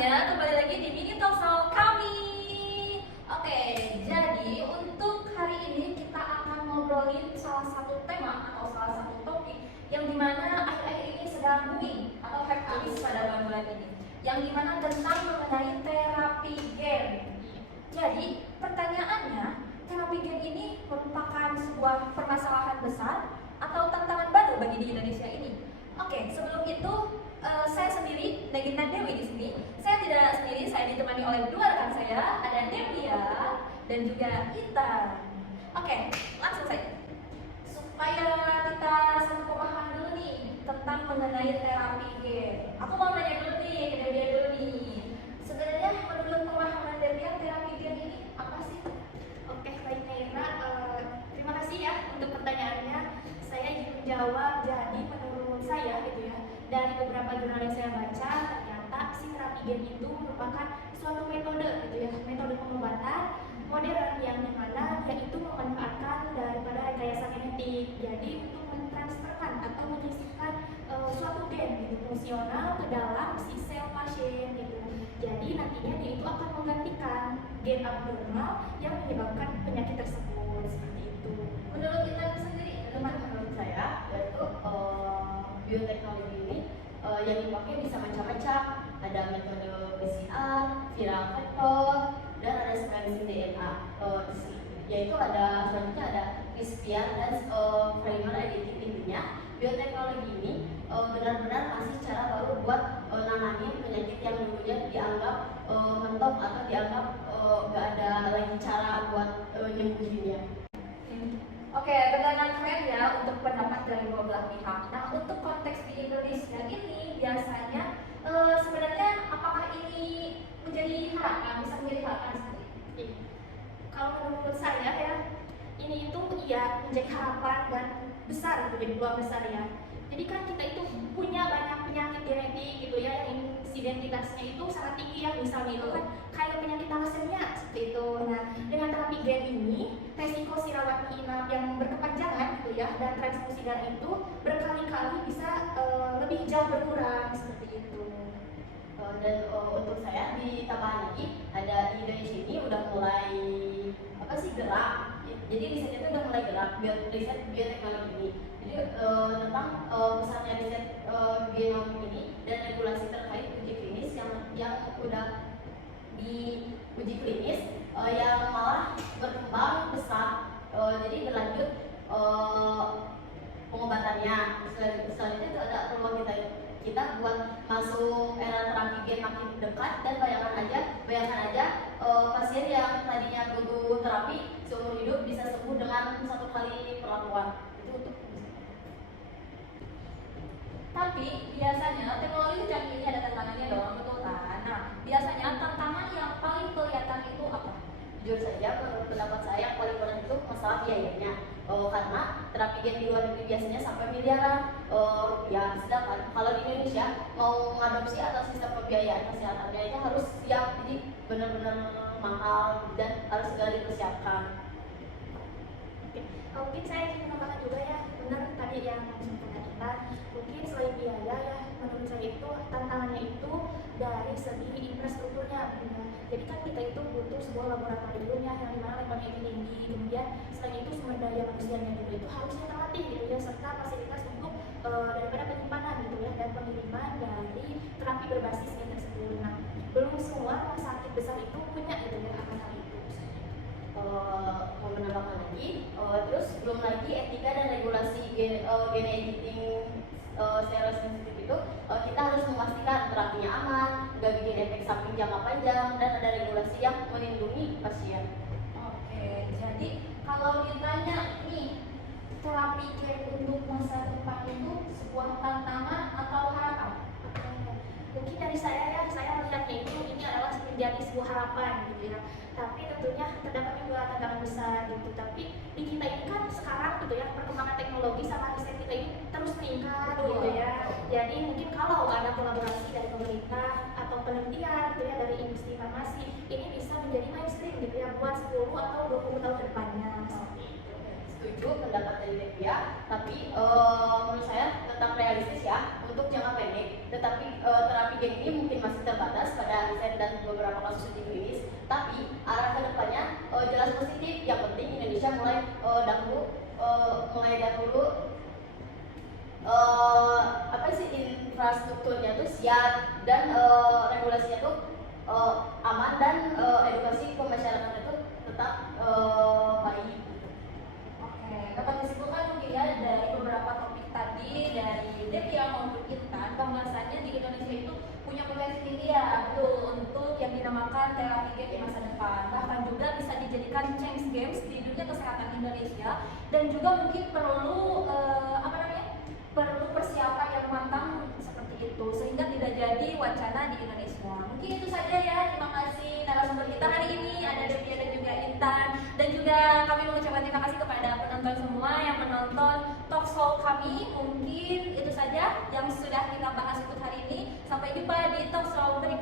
semuanya, kembali lagi di Mini Talk Show kami. Oke, jadi untuk hari ini kita akan ngobrolin salah satu tema atau salah satu topik yang dimana akhir-akhir ini sedang booming atau hype habis pada bulan-bulan ini, yang dimana tentang mengenai terapi gen. Jadi pertanyaannya, terapi gen ini merupakan sebuah permasalahan besar atau tantangan baru bagi di Indonesia ini? Oke, sebelum itu saya sendiri, Nagita Dewi di sini. Saya tidak sendiri, saya ditemani oleh dua rekan saya, ada Devia dan juga Intan. Oke, langsung saja. Supaya kita satu pemahaman dulu nih tentang mengenai terapi gen. Aku mau nanya dulu nih ke Devia dulu nih. Sebenarnya menurut pemahaman Devia, terapi gen ini apa sih? Oke, baik Naira. Terima kasih ya untuk pertanyaannya. Saya ingin menjawab. Jadi menurut saya gitu ya, dari beberapa jurnal yang saya baca, ternyata si terapi gen itu merupakan suatu metode gitu ya, metode pengobatan modern yang dimana dia itu memanfaatkan daripada rekayasa genetik. Jadi untuk mentransferkan atau menyisipkan suatu gen gitu, fungsional ke dalam si sel pasien gitu. Jadi nantinya dia itu akan menggantikan gen abnormal yang menyebabkan penyakit tersebut, seperti itu. Menurut kita sendiri, Menurut saya yaitu bioteknologi ini yang dipakai bisa macam-macam. Ada metode PCR, viral vektor, dan ada sequencing DNA. Yaitu ada selanjutnya ada CRISPR dan primer editing. Intinya bioteknologi ini benar-benar kasih cara baru buat nangani penyakit yang dulunya dianggap mentok atau dianggap nggak ada lagi cara buat nyembuhinnya. Oke, keterangan keren ya untuk pendapat dari dua belah pihak. Nah, untuk konteks di Indonesia ini biasanya sebenarnya apakah ini menjadi harapan, bisa menjadi harapan sendiri? Kalau menurut saya ya, ini itu ya menjadi harapan dan besar gitu, jadi peluang besar ya. Jadi kan kita itu punya banyak penyakit genetik gitu ya, yang insidentitasnya itu sangat tinggi ya, misalnya itu kan kayak penyakit thalassemia seperti itu. Nah, dengan terapi gen ini, resiko si rawat inap yang berkepanjangan gitu ya, dan transfusi darah itu berkali-kali bisa lebih jauh berkurang seperti itu. Dan untuk saya ditambah lagi ada di Indonesia ini udah mulai gerak. Jadi risetnya itu udah mulai gerak riset bioteknologi ini. Jadi tentang besarnya riset genom ini dan regulasi terkait uji klinis yang udah diuji klinis yang malah berkembang besar. Jadi berlanjut pengobatannya. Selanjutnya itu ada peluang kita buat masuk era terapi gen makin dekat, dan bayangkan aja pasien yang tadinya butuh terapi seumur hidup bisa sembuh dengan satu kali perlakuan. Itu untuk Tapi biasanya teknologi canggih ini ada tantangannya dong, betul kan? Nah, biasanya tantangan yang paling kelihatan itu apa? jujur saja, menurut pendapat saya yang paling berat itu masalah biayanya. Karena terapi gen di luar negeri biasanya sampai miliaran rupiah, sedangkan kalau di Indonesia mau mengadopsi atau sistem pembiayaan kesehatannya itu harus siap, jadi benar-benar mahal dan harus segera dipersiapkan. Oke, mungkin saya ingin menambahkan juga ya, benar tadi yang disampaikan kita, mungkin selain biaya ya, menurut saya itu tantangannya itu dari segi infrastrukturnya ya. Jadi kan kita itu butuh sebuah laboratorium ya, yang dimana levelnya tinggi, kemudian selain itu sumber daya manusianya juga itu harusnya terlatih gitu ya, serta fasilitas untuk daripada penyimpanan gitu ya, dan pengiriman dari terapi berbasis gen tersebut. Nah, belum semua rumah sakit besar itu punya gitu ya akan hal itu. Mau menambahkan lagi, terus belum lagi etika dan regulasi gen editing secara sensitif itu, kita harus memastikan terapinya aman, nggak bikin efek samping jangka panjang, dan ada regulasi yang melindungi pasien. Oke, jadi kalau ditanya nih, terapi gen untuk masa depan itu sebuah tantangan atau harapan? Mungkin dari saya ya, saya melihatnya itu ini adalah menjadi sebuah harapan gitu ya. Tapi tentunya terdapat juga tantangan besar gitu. Tapi di kita ini kan sekarang gitu ya, perkembangan teknologi sama riset kita ini terus meningkat gitu ya. Jadi mungkin kalau ada kolaborasi dari pemerintah atau penelitian gitu ya dari industri farmasi, ini bisa menjadi mainstream gitu ya buat 10 atau 20 tahun ke depannya. Seperti itu. setuju pendapat dari Devia, tapi menurut saya tetap realistis ya untuk jangka pendek. Tetapi terapi gen ini mungkin masih terbatas pada riset dan beberapa kasus uji klinis. Tapi arah kedepannya jelas positif. Yang penting Indonesia mulai dahulu apa sih infrastrukturnya tuh siap dan regulasinya tuh aman dan edukasi ke masyarakatnya tuh tetap baik. Oke, dapat disimpulkan mungkin ya dari beberapa topik tadi dari Devia maupun Intan bahwasanya di Indonesia itu punya potensi tinggi ya betul untuk yang dinamakan terapi gen di masa depan, bahkan juga bisa dijadikan change games di dunia kesehatan Indonesia dan juga mungkin perlu perlu persiapan yang matang seperti itu sehingga tidak jadi wacana di Indonesia. Mungkin itu saja ya. Terima kasih narasumber kita hari ini ada Devia dan juga Intan, dan juga kami mengucapkan terima kasih kepada penonton semua yang menonton talk show kami. Mungkin itu saja yang sudah kita bahas untuk hari ini. Sampai jumpa di talk show berikutnya.